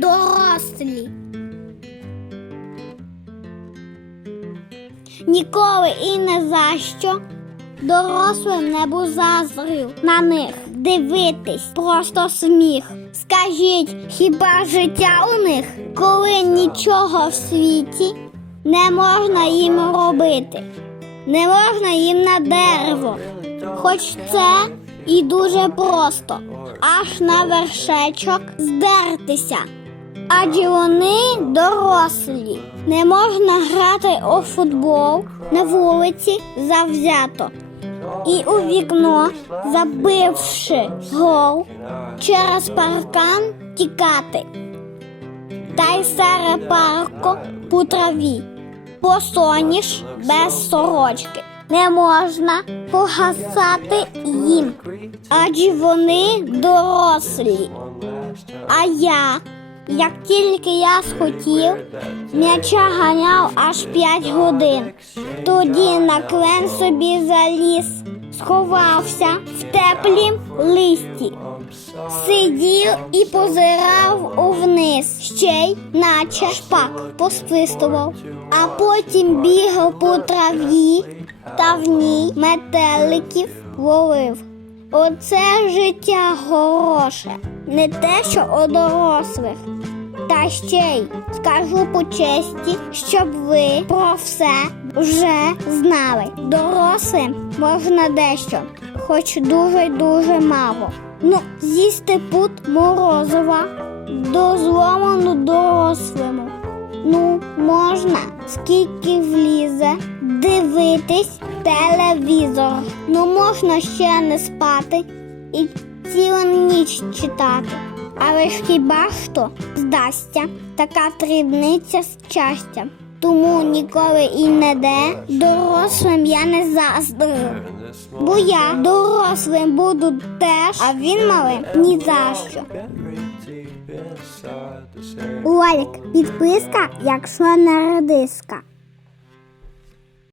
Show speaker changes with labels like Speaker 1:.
Speaker 1: дорослі. Ніколи і не за що дорослим не був заздрив на них дивитись, просто сміх. Скажіть, хіба життя у них, коли нічого в світі не можна їм робити, не можна їм на дерево, хоч це і дуже просто, аж на вершечок здертися. Адже вони дорослі. Не можна грати у футбол на вулиці завзято. І у вікно, забивши гол, через паркан тікати. Та й серед парку по траві, посоніш без сорочки. Не можна погасати їм, адже вони дорослі. А я, як тільки я схотів, м'яча ганяв аж п'ять годин. Тоді на клен собі заліз, сховався в теплім листі, сидів і позирав увниз, ще й наче шпак посвистував, а потім бігав по траві та в ній метеликів ловив. Оце життя хороше, не те, що у дорослих. Та ще й скажу по честі, щоб ви про все вже знали. Дорослим можна дещо, хоч дуже-дуже мало. Ну, з'їсти пут морозива дозволено дорослому. Ну, можна, скільки влізе, дивитись телевізор. Ну, можна ще не спати і цілу ніч читати. Але ж хіба що здасться така дрібниця щастя. Тому ніколи і не де дорослим я не заздрю. Бо я дорослим буду теж, а він малим ні за що. Лайк, підписка, якщо не радиска.